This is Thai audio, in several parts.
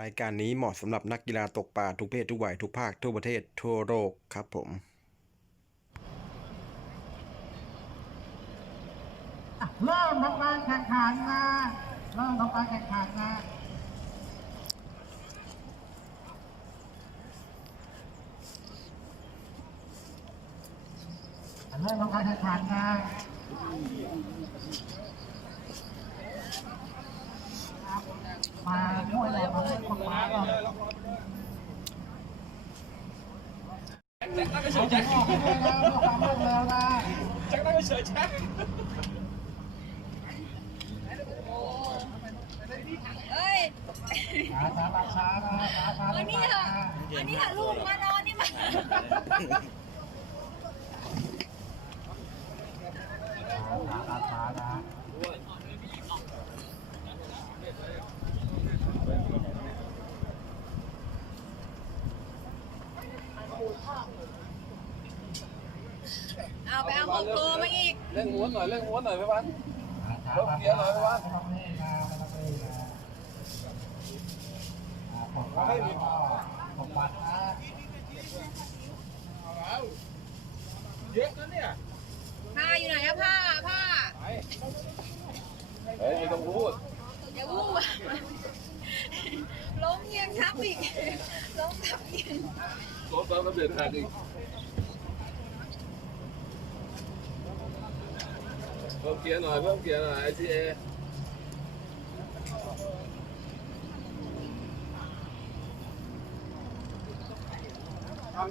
รายการนี้เหมาะสำหรับนักกีฬาตกปลาทุกเพศทุกวัยทุกภาคทั่วประเทศทั่วโลกครับผมเริ่มทำการแข่งขันนะเริ่มทำการแข่งขันนะเริ่มทำการแข่งขันนะมาช่วยเรามาเล่นคนมาก่อนแจ็คนั่งเฉยแจ็คความรวดเร็วนะแจ็คนั่งเฉยแจ็คเอ้ยช้าอันนี้เหรออันนี้เหรอลูกมานอนนี่มาช้านะเอาไปเอา6 โลมาอีกเร่งม้วนหน่อยพี่วันลดเกียร์หน่อยพี่วันต้องนี่นะต้องนี่นะผมว่าผมวัดนะเยอะนะเนี่ยผ้าอยู่ไหนอะผ้าเฮ้ยไม่ต้องพูดอย่าวูบล้มเงียงทับอีกล้มทับอีกรถเราเบียดหักอีกเพิ่มเกียร์หน่อยICAเอา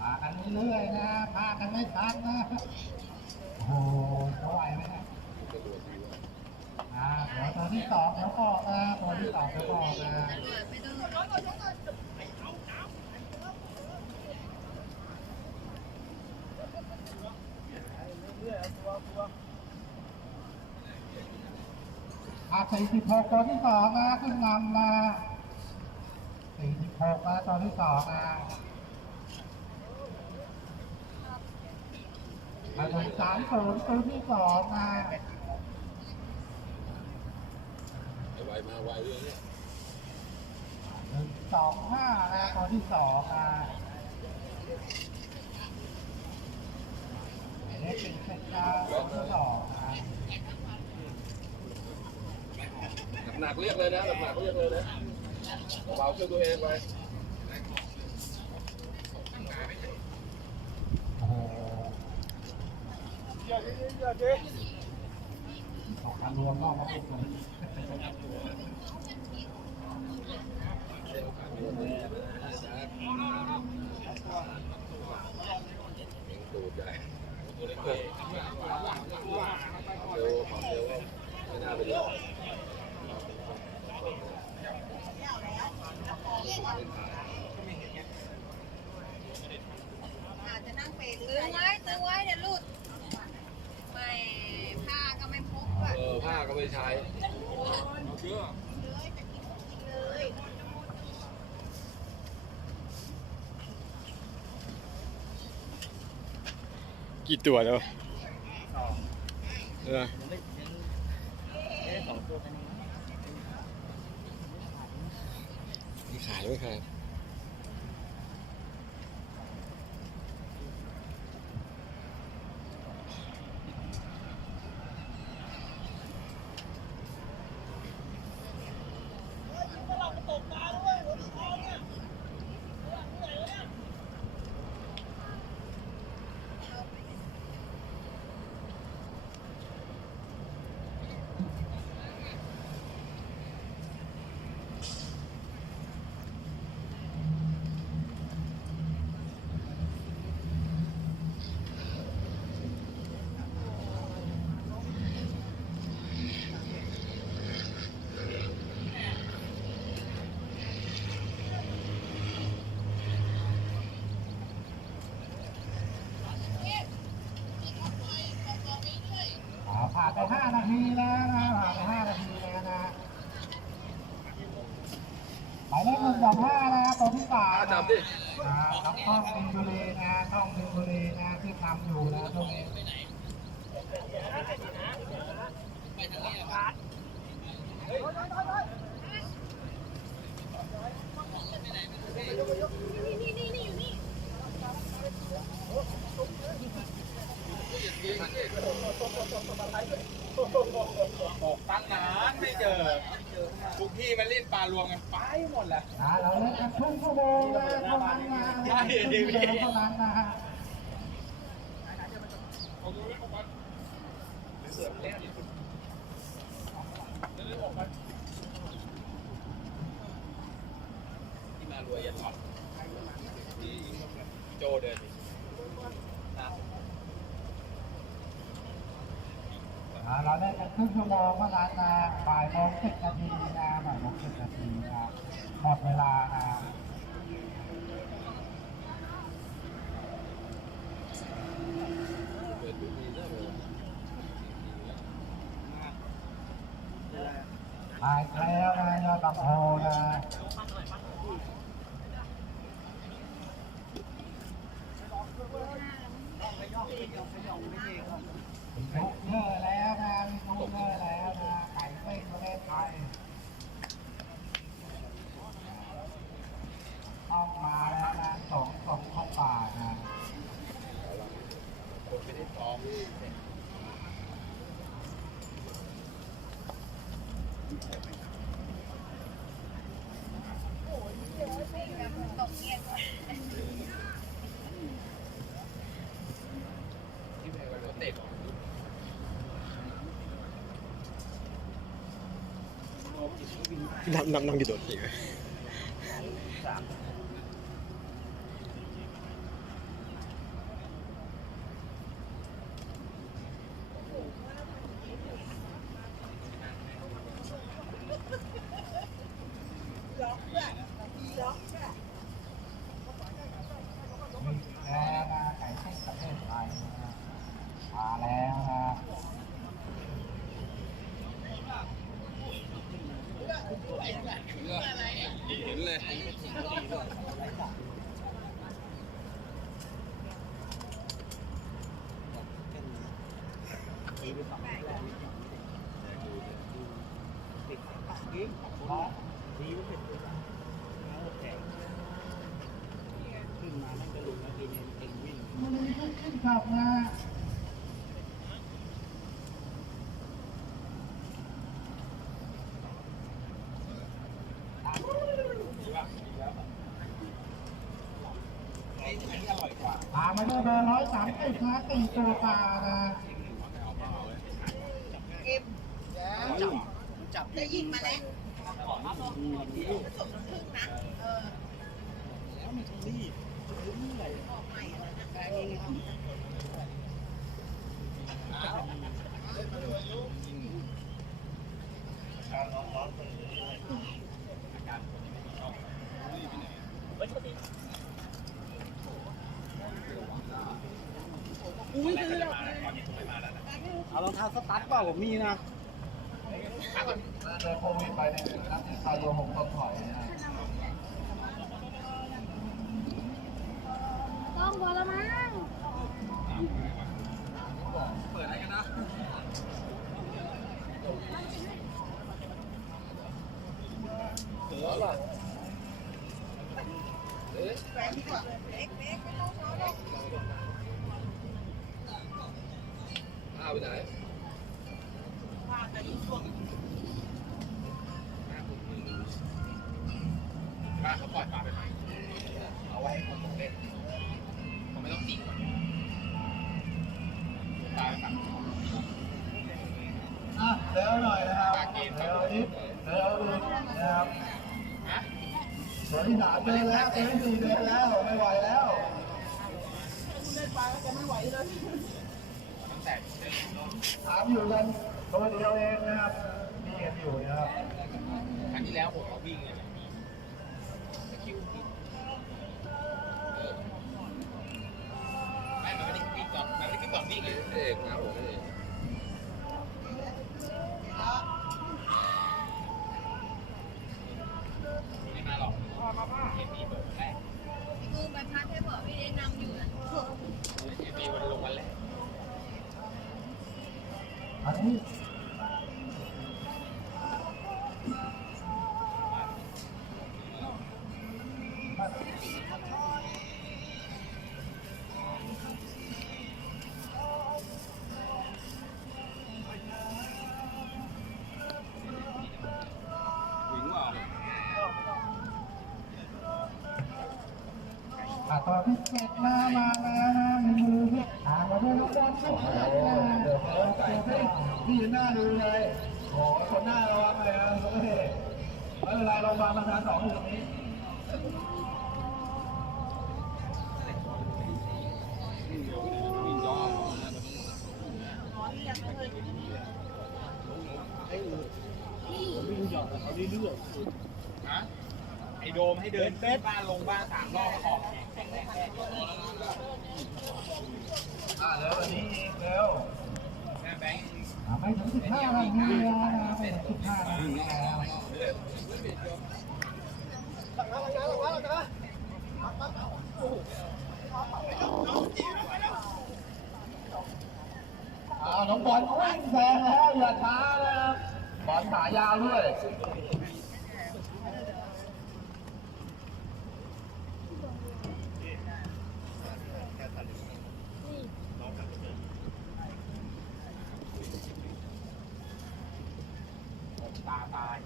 พากันเรื่อยๆนะพากันไม่ทันนะโอ้โหเขาไหวไหมเนี่ยเดี๋ยวตัวที่2เขาบอกนะตัวที่2เขาบอกนะ46ตัวที่2นะขึ้นนำมา46นะตัวที่2นะมาถึง30ตัวที่2นะไวมาไวเรื่องนี้125นะตัวที่2นะเลข49ตัวที่2นะหนักเรียกเลยนะหนักเรียกเลยนะเบาช่วยตัวเองไปโอ้โหของการรวมนอกมาปุ๊บเลยตูดใหญ่เร็วไม่น่าไปรออาจจะนั่งเป็นตึงไว้เดี๋ยวหลุดไม่ผ้าก็ไม่พกด้วยผ้าก็ไม่ใช้เชื่อกี่ตัวแล้วไม่ขายไม่ขายผ่านไป5 นาทีแล้วนะผ่านไป5 นาทีแล้วนะหมายเลข125นะตัวที่3จับดิช่องมินบุรีนะช่องมินบุรีนะขึ้น นำอยู่นะตรงนี้ตั้งนานไม่เจอทุกพี่มันเล่นปลารวมกันไปหมดแหละ เราเล่นกันครึ่งชั่วโมงนะเท่านั้นนะเท่านั้นนะฮะ ที่มารวยอย่าถอดโจเดิน เราได้กันครึ่งชั่วโมงเท่านั้นนะบ่ายโมง10 นาทีนะบ่ายโมง10 นาทีนะหมดเวลานะมาอีกแล้วนะยอดบางโพนะทุกเยอะแล้วนะมีทุกเยอะแล้วนะไก่เป้งประเทศไทยต้องมาแล้วนะส่งเข้าป่านะ คนไม่ได้ซ้อม ตกเงียบ ที่แพ้กันเตะก่อน นั่งกี่โดดอีก แล้วนะไก่เป้งประเทศไทยนะมาแล้วนะ เห็นเลย ขึ้นขับนะปลาไม่ได้เบอร์130นะตีตัวปลานะ เอ็มได้ยิงมาแล้วผสมน้ำผึ้งนะแล้วมันต้องรีบออกใหม่แล้วนะอุ้ยซื้อแล้ว เอารองเท้าสตั๊ดเปล่าผมมีนะ เจอโควิดไปเนี่ยนักที่ตายโย6 ต้นถอยนะ ต้องพอแล้วมั้ง เปิดอะไรกันนะเสือหรอ แบกดีกว่าเล็กไม่ต้องช้อนหรอก อ้าวไปไหน ว่าจะอยู่ช่วง ป้าเขาปล่อยปลาไปไหนเอาไว้ให้คนตกเล่นเขาไม่ต้องตีก่อนปลาตัด เร็วหน่อยนะครับเร็วนิดเร็วนิดนะครับ ฮะ ตัวที่3เดินแล้วตัวที่4เดินแล้วไม่ไหวแล้ว ตั้งแต่ ถามอยู่กันตัวเดียวเองนะครับมีกันอยู่นะครับ ครั้งที่แล้วผมเขาวิ่งเลยตะคิวไม่มันไม่ได้วิ่งก่อนมันไม่ได้วิ่งก่อนวิ่งเลยเอกนะผมเองไม่มาหรอกเอ็มบีเปิดแรก พี่กูไปพัดให้เผื่อพี่ได้นำอยู่นะ เอ็มบีวันลง อันนี้ต่อที่7มามือมาด้วยลูกบอลเข้ามาเดี๋ยวพี่หน้าดูเลยโอ้คนหน้าระวังเลยนะไม่เป็นไรลงมาทาง2อยู่ตรงนี้ฮะไอโดมให้เดินบ้านลงบ้าน3 รอบออก แล้ววันนี้เร็ว แม่แบงค์ ไม่ถึง15นาทีนะไม่ถึง15นาทีน้องบอลวิ่งแซงแล้วอย่าช้านะครับบอลขายาวด้วยตาย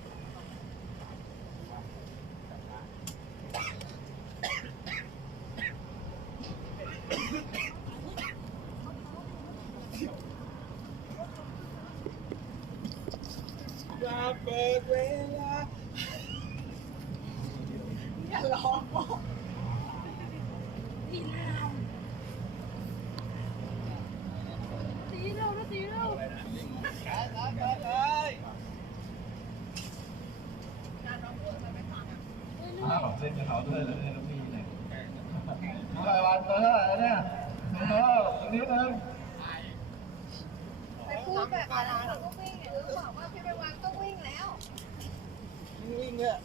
อย่าเปิดเวลา อย่าร้องบอกนี่เราตีเรานะตีเรา เล่นกับเขาด้วยแล้วเนี่ยลูกพี่เนี่ยรายวันตัวเท่าไหร่เนี่ยอีกนิดนึง ไปพูดแบบอะไรเราก็วิ่งเนี่ยรู้บอกว่าพี่ไปวางก็วิ่งแล้ว วิ่งเนี่ย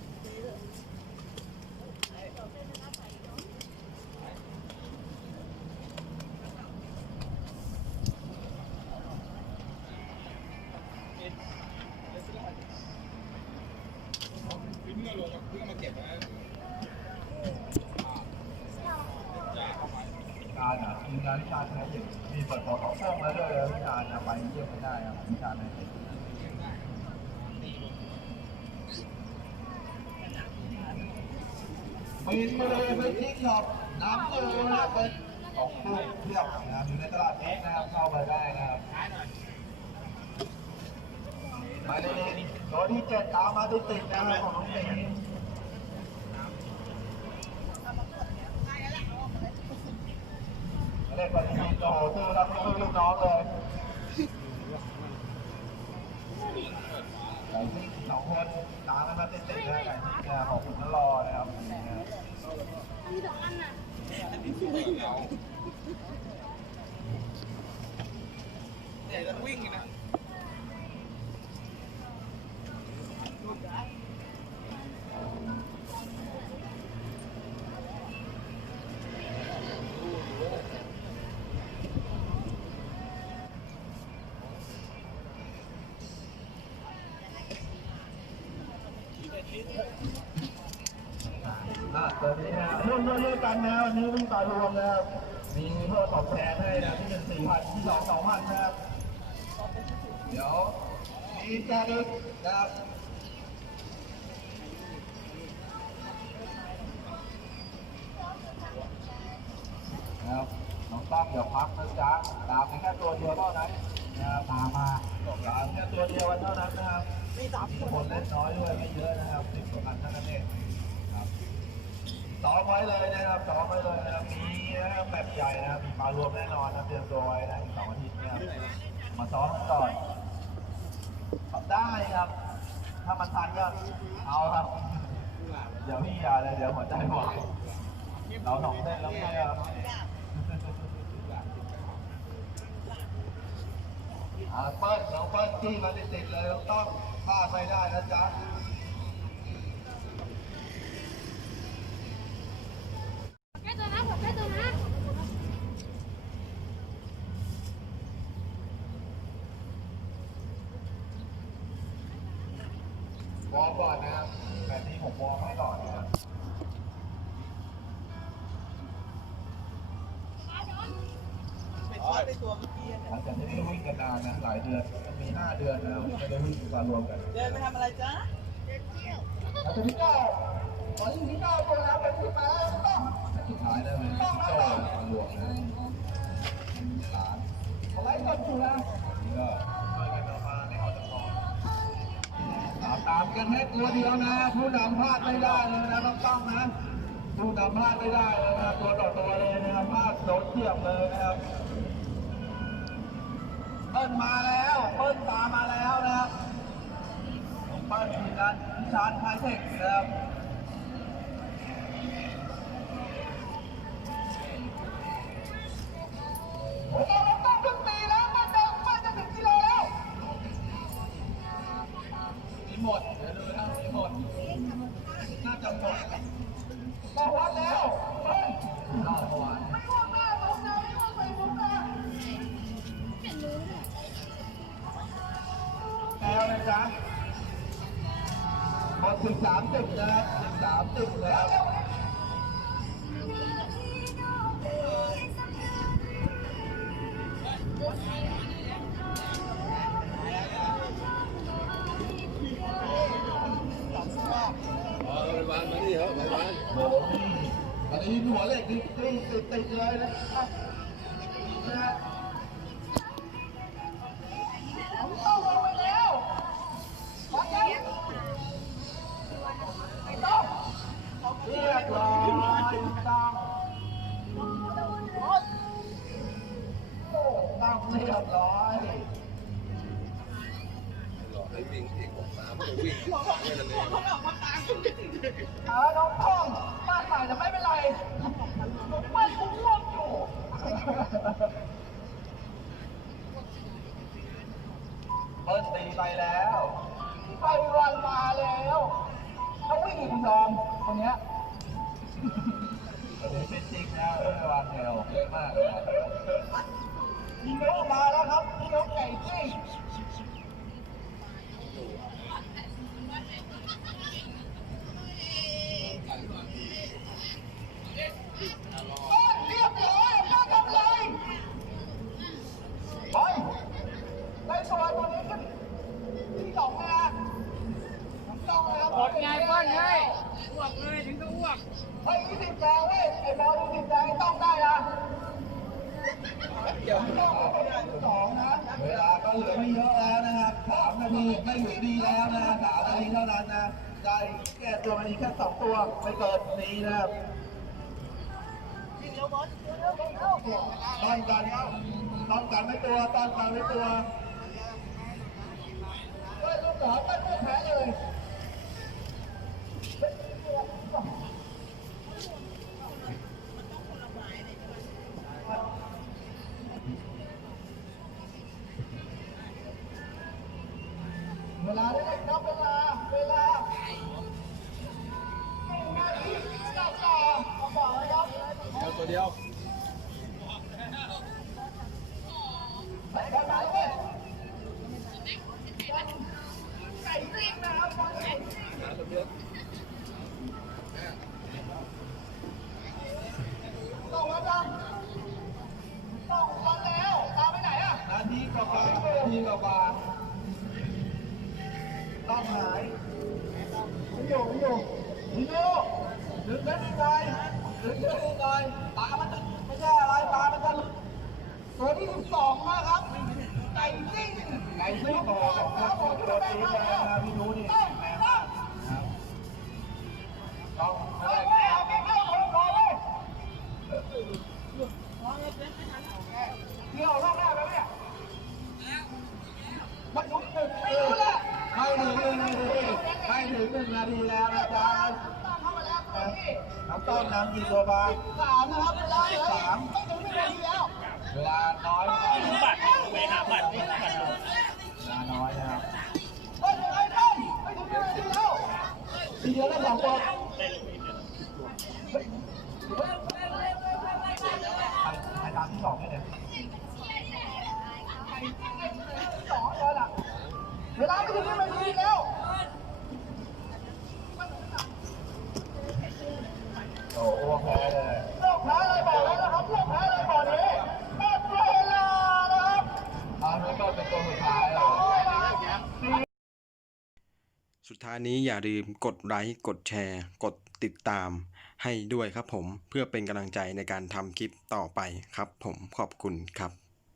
เพิ่งมาลงเพิ่งมาเก็บนะ การทีมงานวิชาใช้เด็กมีเปิดตัวของช่องมาด้วยวิชาไปเยี่ยมไม่ได้ครับวิชาในปีนมาเลยไปทิ้งหรอกน้ำเลยนะเป็นของตู้เทียบนะครับอยู่ในตลาดนี้นะครับเข้าไปได้นะครับมาเลยตัวที่7ตามมาติดๆนะครับของน้องเมย์เล่นบอลทีโตซื้อรับซื้อลูกน้องเลยไก่ที่2 คนตามกันมาติดๆเลยไก่ที่ของผมก็รอนะครับ มี2 อันน่ะ เนี่ยจะวิ่งนะ ตัวนี้นะรุ่นเดียวกันนะวันนี้วิ่งต่อรวมนะครับมีเพิ่มตอบแทนให้นะที่1 4,000ที่2 2,000นะครับเดี๋ยวมีแจกอีกนะครับน้องตั้มเดี๋ยวพักนะจ๊ะตามแค่ตัวเดียวเท่านั้นนะครับตามมาตามแค่ตัวเดียวเท่านั้นนะครับมีคนเล่นน้อยด้วยไม่เยอะนะครับ10 กว่าพันเท่านั้นเองครับซ้อมไว้เลยนะครับซ้อมไว้เลยนะครับมีนะครับแบบใหญ่นะครับมีมารวมแน่นอนนะเตรียมตัวไว้นะอีก2 อาทิตย์เนี่ยมาซ้อมกันก่อนทำได้ครับถ้ามันทันก็เอาครับเดี๋ยวพี่อย่าเลยเดี๋ยวหัวใจวายเรา2 เส้นแล้วเนี่ยครับเปิ้ลน้องเปิ้ลที่มาติดๆเลยต้องพลาดไม่ได้นะจ๊ะ ใกล้ตัวนะผมใกล้ตัวนะ เ วอร์มก่อนนะครับแบบนี้ผมวอร์มให้ก่อนนะครับ ไปทอดในตัวเมื่อกี้ หลังจากที่ไม่ได้วิ่งกันนานนะหลายเดือนมี5 เดือนแล้วไม่ได้วิ่งการรวมกัน เดินไปทำอะไรจ๊ะ อาจารย์พี่ก้าวตอนนี้พี่ก้าวตัวแล้วเป็นที่มาแล้วต้องสุดท้ายได้ไหมพี่โจ้การรวมนะร้านอะไรก็อยู่นะนี่ก็ช่วยกันเอามาไม่ออกจากกองตามกันให้ตัวเดียวนะผู้นำพลาดไม่ได้เลยนะต้องนะผู้นำพลาดไม่ได้เลยนะตัวต่อตัวเลยนะครับพลาดโดนเทียบเลยนะครับเปิ้ลมาแล้วเปิ้ลตามมาแล้วนะครับเปิ้ลทีมงานพิชานไฮเทคนะครับโอ้โหเราต้องขึ้นตีแล้วมันจะถึงกิโลแล้วมีหมดเดี๋ยวดูนะมีหมดน่าจะหมดมาวัดแล้วเฮ้ยรอดก่อนไม่ว่างหน้าลงนะไม่ว่างไปลงนะแล้วนะจ๊ะหมด13 นะครับ13แล้วโอ้โหอันนี้หัวเหล็กนี่ติดเลยนะครับนะฮะผมต้องลงไปแล้วมาไงไม่ต้องเรียบร้อยต้องเรียบร้อย น้องท่องมาใส่แต่ไม่เป็นไรผมไม่คุ้มร่วงอยู่เปิ้ลตีไปแล้วไปวันมาแล้วเขาวิ่งอยู่คุณยอมคนเนี้ยเป็นจริงนะวางแถวเยอะมากเลยพี่นกมาแล้วครับพี่นกไก่ซิ่งเรียบร้อยมาทำไรไปได้ตัวนี้ขึ้นที่2นะต้องเลยครับ กดไงเปิ้ลเฮ้ยอ้วกเลยถึงก็อ้วก เฮ้ย20 แดงเว้ยไอ้บอล20 แดงต้องได้นะเดี๋ยวต้องได้2นะเวลาก็เหลือไม่เยอะแล้วนะครับ3 นาทีไม่เหลือดีแล้วนะ3 นาทีเท่านั้นนะได้แก้ตัวมันอีกแค่2 ตัวไม่เกินนี้นะครับต้องกันไม่ตัวต้องกันไม่ตัวเฮ้ยลูกหลานไม่แพ้เลยเวลาได้ครับเวลาบอกเลยครับตัวเดียวไปกันไหนเว้ยไก่ซิ่งนะครับไก่ซิ่งต้องวัดยังต้องวัดแล้วตามไปไหนอ่ะนาทีกว่าต้องหายไม่อยู่ดึงได้ดีใจตามันจะไม่ใช่อะไรตามันจะตัวที่12นะครับไก่ซิ่งต่อครับตัวนี้นะครับพี่รู้นี่แม่มากต้องไม่เอาคนละตัวเลยเที่ยวรอบหน้าไปไหมเนี่ยมันไม่รู้แหละไม่ถึง1 นาทีแล้วนะจ๊ะน้ำต้นน้ำกี่ตัวบ้าง3นะครับเวลา3ไม่ถึง1 นาทีแล้วเวลาน้อยบัตรเวลาน้อยนะครับไม่ถึง1 นาทีแล้วทีเดียวได้2 ตัวใครตามที่2เนี่ย2เลยล่ะเวลาไม่ถึง1 นาทีแล้ว สุดท้ายนี้อย่าลืมกดไลค์กดแชร์กดติดตามให้ด้วยครับผมเพื่อเป็นกำลังใจในการทำคลิปต่อไปครับผมขอบคุณครับ